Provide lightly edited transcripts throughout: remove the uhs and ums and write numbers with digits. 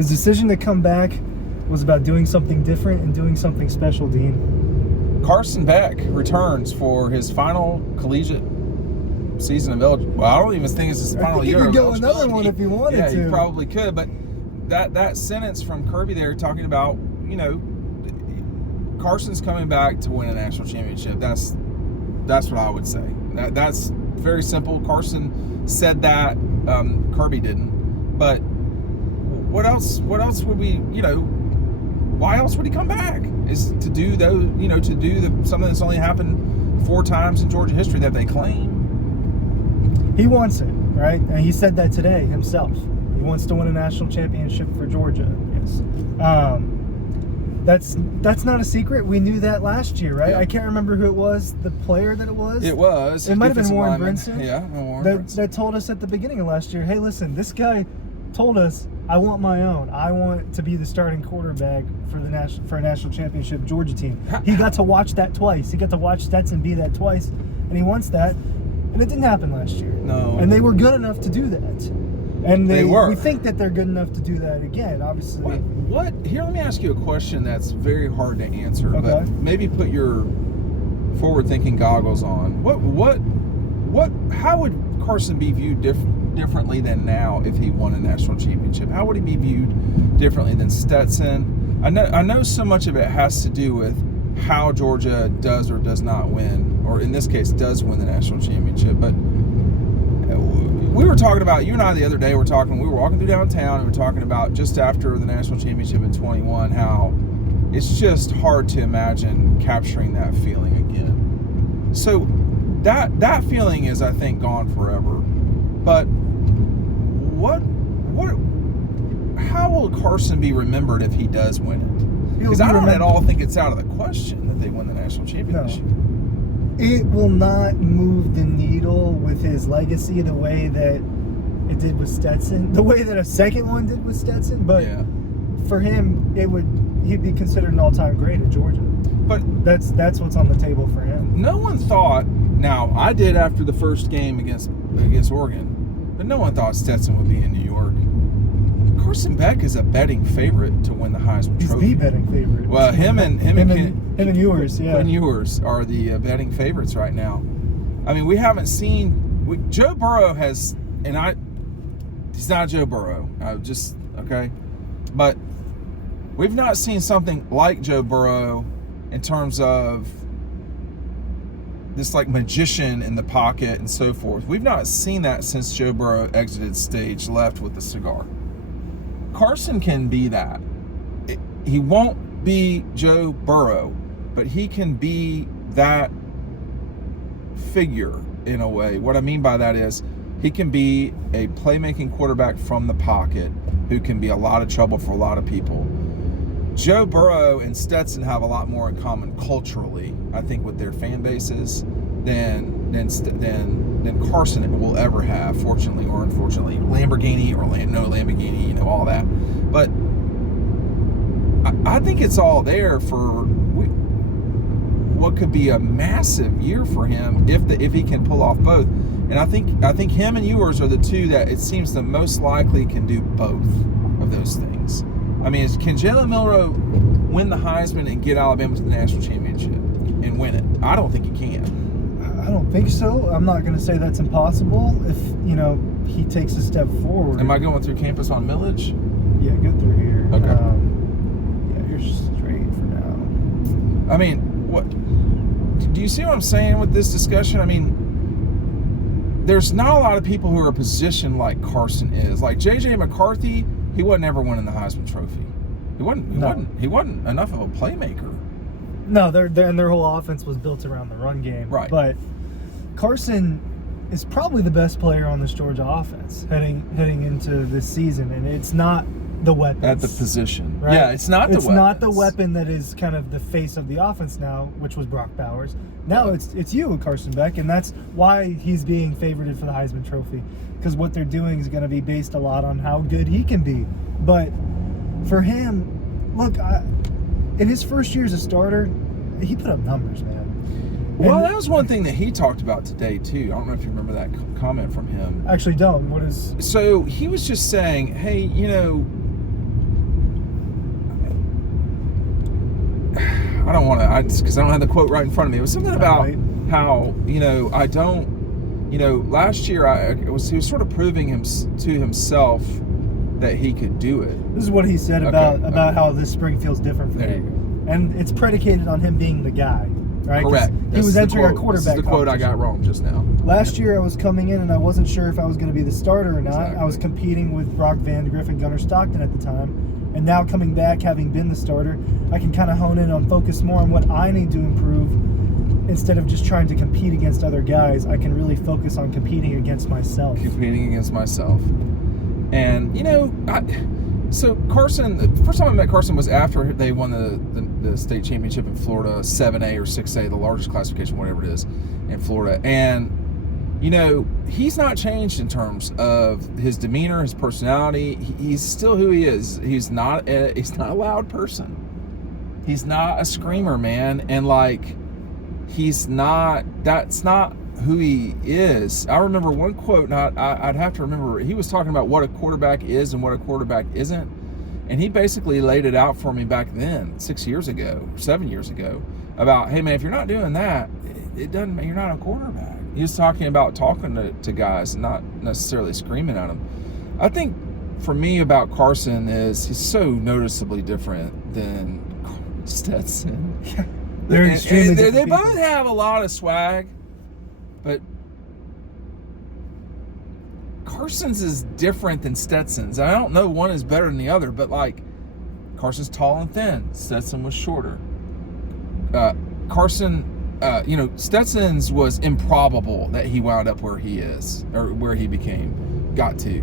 His decision to come back was about doing something different and doing something special, Dean. Carson Beck returns for his final collegiate season of eligibility. Well, I don't even think it's his final year. You could of go eligibility. another one if you wanted to. Yeah, you probably could. But that sentence from Kirby there talking about, Carson's coming back to win a national championship. That's what I would say. That's very simple. Carson said that. Kirby didn't. But what else would we, why else would he come back? Is to do those, something that's only happened 4 times in Georgia history that they claim. He wants it, right? And he said that today himself. He wants to win a national championship for Georgia. Yes. That's not a secret. We knew that last year, right? Yeah. I can't remember who it was, the player that it was. It was. It might have been Warren Brinson. Yeah, Warren Brinson. That told us at the beginning of last year, hey, listen, this guy told us, I want my own. I want to be the starting quarterback for a national championship Georgia team. He got to watch that twice. He got to watch Stetson be that twice, and he wants that. And it didn't happen last year. No. And they were good enough to do that. And they were. We think that they're good enough to do that again, obviously. What? Here, let me ask you a question that's very hard to answer, okay. But maybe put your forward-thinking goggles on. How would Carson be viewed differently than now if he won a national championship? How would he be viewed differently than Stetson? I know so much of it has to do with how Georgia does or does not win, or in this case, does win the national championship. But we were talking about, you and I the other day, we were walking through downtown, and we were talking about just after the national championship in 21, how it's just hard to imagine capturing that feeling again. So that feeling is, I think, gone forever. But how will Carson be remembered if he does win it? Because I don't at all think it's out of the question that they win the national championship. No. It will not move the needle with his legacy the way that it did with Stetson, the way that a second one did with Stetson. But yeah. For him, he'd be considered an all-time great at Georgia. But that's what's on the table for him. No one thought. Now, I did after the first game against Oregon, but no one thought Stetson would be in New York. Carson Beck is a betting favorite to win the Heisman Trophy. He's the betting favorite. Well, him and Ewers, yeah. Quinn Ewers are the betting favorites right now. I mean, we haven't seen Joe Burrow has, he's not Joe Burrow. Okay, but we've not seen something like Joe Burrow in terms of this like magician in the pocket and so forth. We've not seen that since Joe Burrow exited stage left with the cigar. Carson can be that. He won't be Joe Burrow, but he can be that figure in a way. What I mean by that is he can be a playmaking quarterback from the pocket who can be a lot of trouble for a lot of people. Joe Burrow and Stetson have a lot more in common culturally, I think, with their fan bases than Carson will ever have, fortunately or unfortunately. Lamborghini or no Lamborghini, all that. But I think it's all there for what could be a massive year for him if he can pull off both. And I think him and Ewers are the two that it seems the most likely can do both of those things. I mean, can Jalen Milroe win the Heisman and get Alabama to the national championship and win it? I don't think he can. I don't think so. I'm not going to say that's impossible if, he takes a step forward. Am I going through campus on Millage? Yeah, go through here. Okay. Yeah, you're straight for now. I mean, do you see what I'm saying with this discussion? I mean, there's not a lot of people who are positioned like Carson is. Like J.J. McCarthy, he wasn't ever winning the Heisman Trophy. He wasn't enough of a playmaker. No, their whole offense was built around the run game. Right. But Carson is probably the best player on this Georgia offense heading into this season, and it's not the weapons. At the position. Right? Yeah, it's not the weapons. It's not the weapon that is kind of the face of the offense now, which was Brock Bowers. Now it's you, Carson Beck, and that's why he's being favorited for the Heisman Trophy, because what they're doing is going to be based a lot on how good he can be. But for him, look, in his first year as a starter, he put up numbers, man. Well, that was one thing that he talked about today, too. I don't know if you remember that comment from him. Actually don't. What is... So he was just saying, hey, I don't want to, because I don't have the quote right in front of me. It was something about Right. how, I don't, last year he was sort of proving to himself that he could do it. This is what he said about how this spring feels different for There you him. And it's predicated on him being the guy, right? 'Cause Correct. He was entering a quarterback This is the quote I got wrong just now. Last year, I was coming in and I wasn't sure if I was going to be the starter or not. Exactly. I was competing with Brock Vandegrift and Gunnar Stockton at the time. And now coming back, having been the starter, I can kind of hone in on focus more on what I need to improve instead of just trying to compete against other guys. I can really focus on competing against myself. Competing against myself. And, so Carson, the first time I met Carson was after they won the state championship in Florida, 7A or 6A, the largest classification, whatever it is, in Florida. And, he's not changed in terms of his demeanor, his personality. He's still who he is. He's not a loud person. He's not a screamer, man. And, that's not who he is. I remember one quote, and I'd have to remember, he was talking about what a quarterback is and what a quarterback isn't. And he basically laid it out for me back then, 7 years ago, about, hey man, if you're not doing that, it doesn't mean you're not a quarterback. He was talking about talking to guys and not necessarily screaming at them. I think for me about Carson is he's so noticeably different than Stetson. They're extremely different They people. both have a lot of swag, but Carson's is different than Stetson's. I don't know one is better than the other, but Carson's tall and thin. Stetson was shorter. Stetson's was improbable that he wound up where he is or where he got to.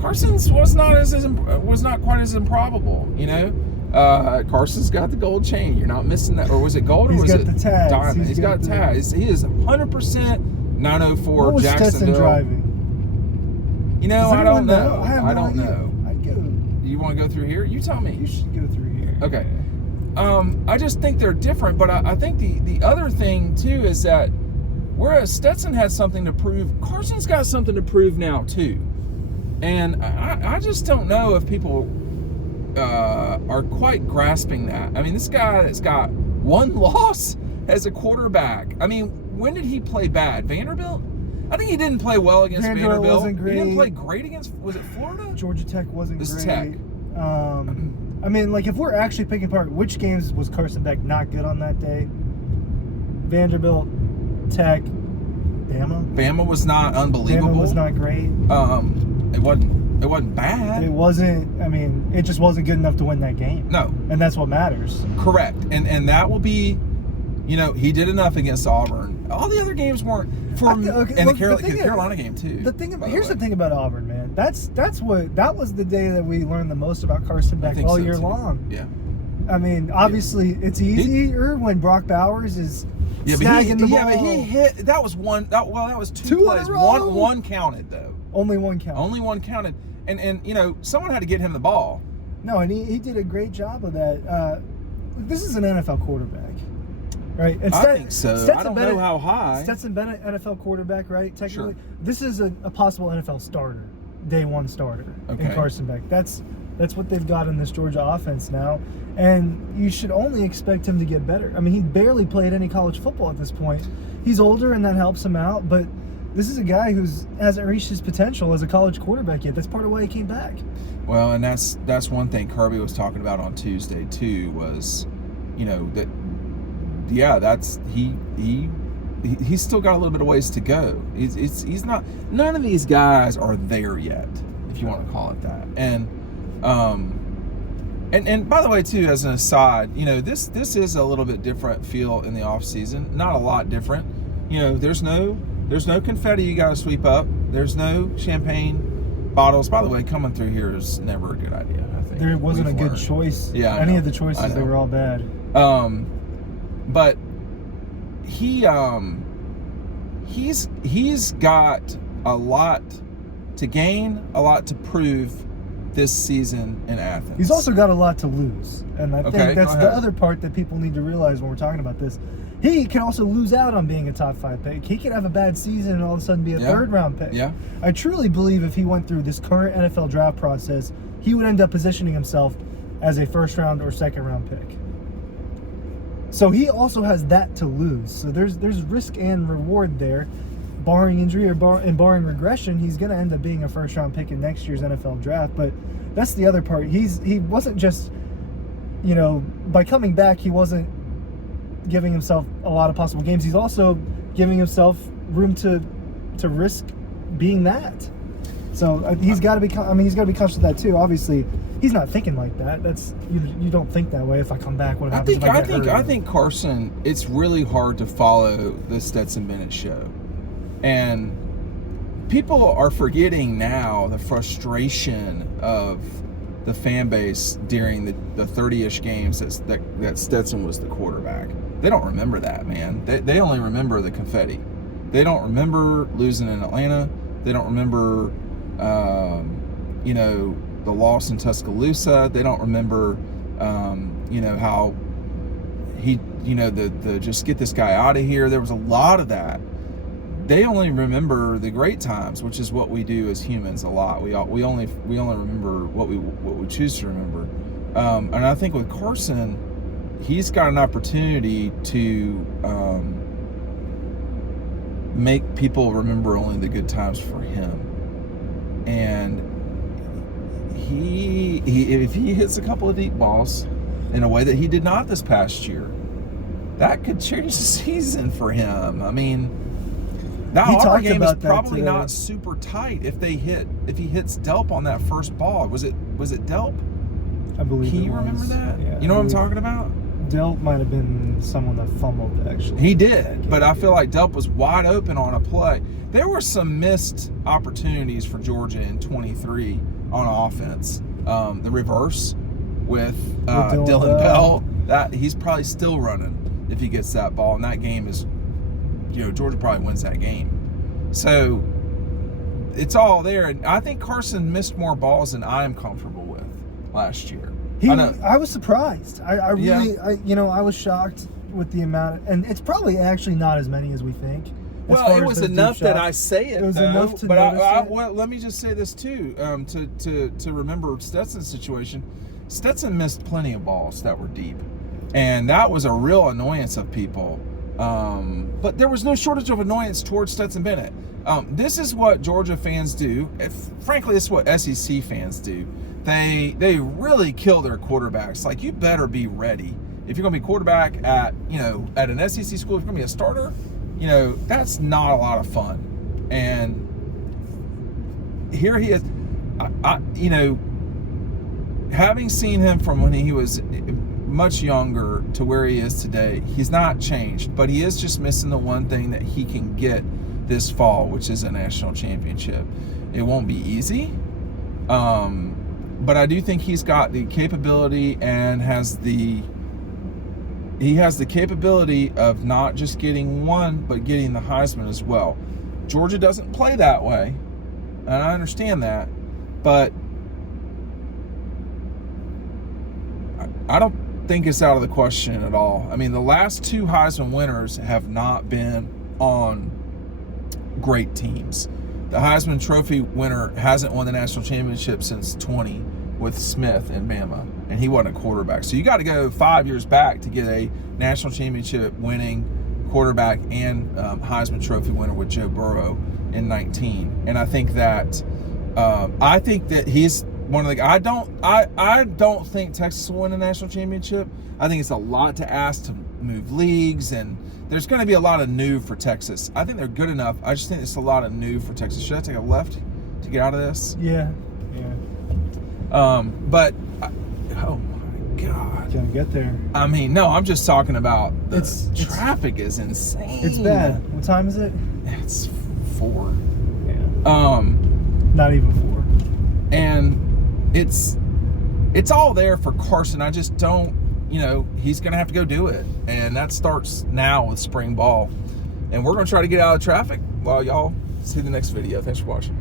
Carson's was not quite as improbable. Carson's got the gold chain. You're not missing that. Or was it gold or was it the tags. diamond? He's got tags. He is 100% 904 What was Jacksonville. Stetson driving? I don't know. I don't know. I'd go. You want to go through here? You tell me. You should go through here. Okay. I just think they're different, but I think the other thing too is that whereas Stetson had something to prove, Carson's got something to prove now too. And I just don't know if people are quite grasping that. I mean, this guy that's got one loss as a quarterback. I mean, when did he play bad? Vanderbilt? I think he didn't play well against Vanderbilt. Wasn't great. He didn't play great against, was it Florida? Georgia Tech wasn't This great. is Tech. I mean, if we're actually picking apart which games was Carson Beck not good on that day, Vanderbilt, Tech, Bama was not unbelievable. Bama was not great. It wasn't bad. It wasn't. I mean, it just wasn't good enough to win that game. No, and that's what matters. Correct, and that will be, he did enough against Auburn. All the other games weren't the Carolina game too. The thing about Auburn, man. That was the day that we learned the most about Carson Beck all year long. Yeah. I mean, obviously, it's easier when Brock Bowers is snagging the ball. Yeah, but he hit. That was one. That was two plays. In a row. One counted though. Only one counted. Only one counted, and someone had to get him the ball. No, and he did a great job of that. This is an NFL quarterback, right? And I think so. I don't know how high. Stetson Bennett, NFL quarterback, right? Technically, Sure. This is a possible NFL starter, day one starter in Okay. Carson Beck. That's what they've got in this Georgia offense now, and you should only expect him to get better. I mean, he barely played any college football at this point. He's older, and that helps him out, but this is a guy who hasn't reached his potential as a college quarterback yet. That's part of why he came back. Well, and that's one thing Kirby was talking about on Tuesday too, was, that's he's still got a little bit of ways to go. He's not. None of these guys are there yet, if you want to call it that. And by the way too, as an aside, this is a little bit different feel in the off season. Not a lot different. There's no confetti you got to sweep up. There's no champagne bottles. By the way, coming through here is never a good idea. I think There wasn't a good choice. Yeah, any of the choices, they were all bad. But he's got a lot to gain, a lot to prove this season in Athens. He's also got a lot to lose, and I think that's go the ahead. other part that people need to realize when we're talking about this. He can also lose out on being a top 5 pick. He could have a bad season and all of a sudden be a third round pick. Yeah. I truly believe if he went through this current NFL draft process, he would end up positioning himself as a first round or second round pick. So he also has that to lose. So there's risk and reward there. Barring injury and barring regression, he's going to end up being a first-round pick in next year's NFL draft. But that's the other part. He wasn't just, by coming back, he wasn't giving himself a lot of possible games. He's also giving himself room to risk being that. So he's got to be. He's got to be conscious of that too. Obviously, he's not thinking like that. That's you don't think that way. If I come back, what happens? I think Carson. It's really hard to follow the Stetson Bennett show, and people are forgetting now the frustration of the fan base during the 30-ish games that Stetson was the quarterback. They don't remember that, man. They only remember the confetti. They don't remember losing in Atlanta. They don't remember, the loss in Tuscaloosa. They don't remember, how he, the just get this guy out of here. There was a lot of that. They only remember the great times, which is what we do as humans a lot. We only remember what we choose to remember. And I think with Carson, he's got an opportunity to make people remember only the good times for him. And he if he hits a couple of deep balls in a way that he did not this past year, that could change the season for him. I mean, that Auburn game is probably not super tight if he hits Delp on that first ball. Was it Delp? I believe. Can you remember that? Yeah, you know what I'm talking about? Delp might have been someone that fumbled, actually. He did, but I feel like Delp was wide open on a play. There were some missed opportunities for Georgia in 23 on offense. The reverse with Dylan Bell, that he's probably still running if he gets that ball. And that game is, Georgia probably wins that game. So it's all there. And I think Carson missed more balls than I am comfortable with last year. I was surprised. I really, I was shocked with the amount, and it's probably actually not as many as we think. Well, it was enough that I say it. It was though, enough to but notice well, let me just say this too. To remember Stetson's situation, Stetson missed plenty of balls that were deep, and that was a real annoyance of people. But there was no shortage of annoyance towards Stetson Bennett. This is what Georgia fans do. Frankly, this is what SEC fans do. They really kill their quarterbacks. Like, you better be ready. If you're going to be quarterback at an SEC school, if you're going to be a starter, that's not a lot of fun. And here he is. Having seen him from when he was much younger to where he is today, he's not changed, but he is just missing the one thing that he can get this fall, which is a national championship. It won't be easy. But I do think he's got the capability and has the capability of not just getting one, but getting the Heisman as well. Georgia doesn't play that way, and I understand that, but I don't think it's out of the question at all. I mean, the last two Heisman winners have not been on great teams. The Heisman Trophy winner hasn't won the national championship since 20 with Smith and Bama, and he wasn't a quarterback. So you got to go 5 years back to get a national championship winning quarterback and Heisman Trophy winner with Joe Burrow in 19. And I think that he's one of the. I don't think Texas will win a national championship. I think it's a lot to ask to move leagues, and there's going to be a lot of new for Texas. I think they're good enough. I just think it's a lot of new for Texas. Should I take a left to get out of this? Yeah. But oh my God, gonna get there. I mean, no, I'm just talking about traffic is insane. It's bad. What time is it? It's 4. Yeah. Not even 4. And it's all there for Carson. I just don't. He's gonna have to go do it, and that starts now with spring ball. And we're gonna try to get out of traffic while y'all see the next video. Thanks for watching.